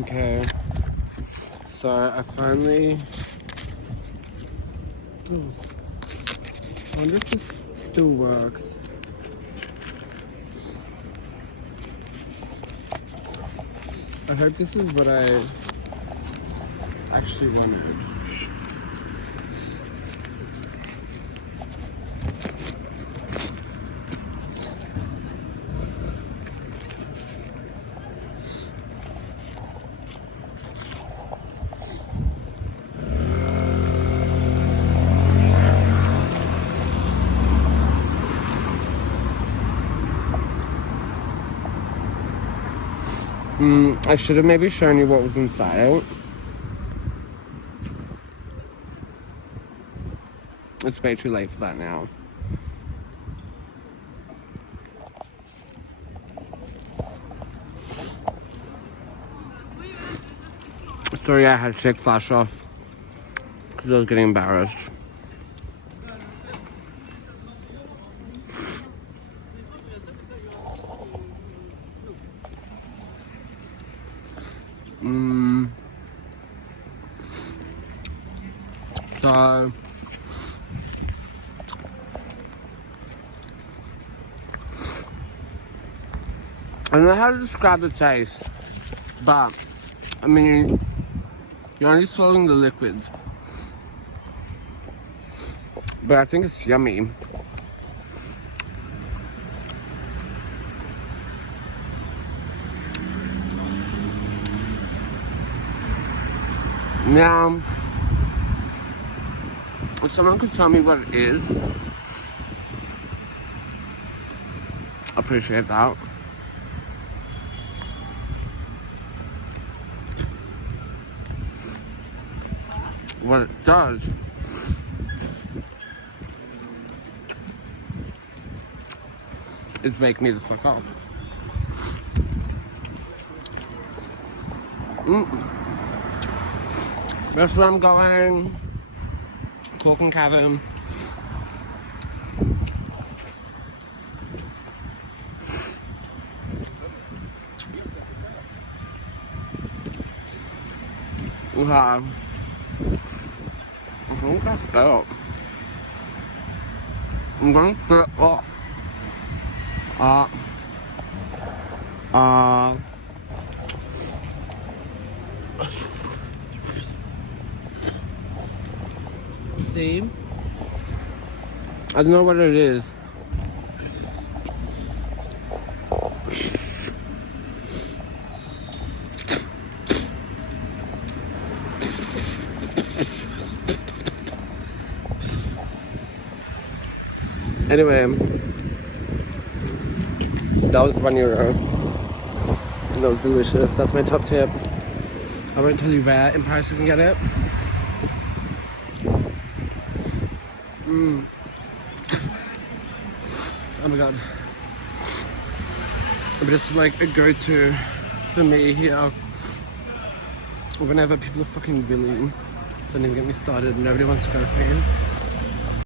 Okay. So I finally... Oh. I wonder if this still works. I hope this is what I actually wanted. I should have maybe shown you what was inside. It's way too late for that now. Sorry, I had to take flash off because I was getting embarrassed. So I don't know how to describe the taste, but I mean, you're only swallowing the liquids, but I think it's yummy. Now, if someone could tell me what it is, I appreciate that. What it does is wake me the fuck up. That's where I'm going. Cork and cabin. Okay. I think that's it. I'm going to put it up. See? I don't know what it is. Anyway, that was €1. And that was delicious. That's my top tip. I won't tell you where in Paris you can get it. Oh my god. But it's like a go-to for me here. Whenever people are fucking willing, don't even get me started. Nobody wants to go with me.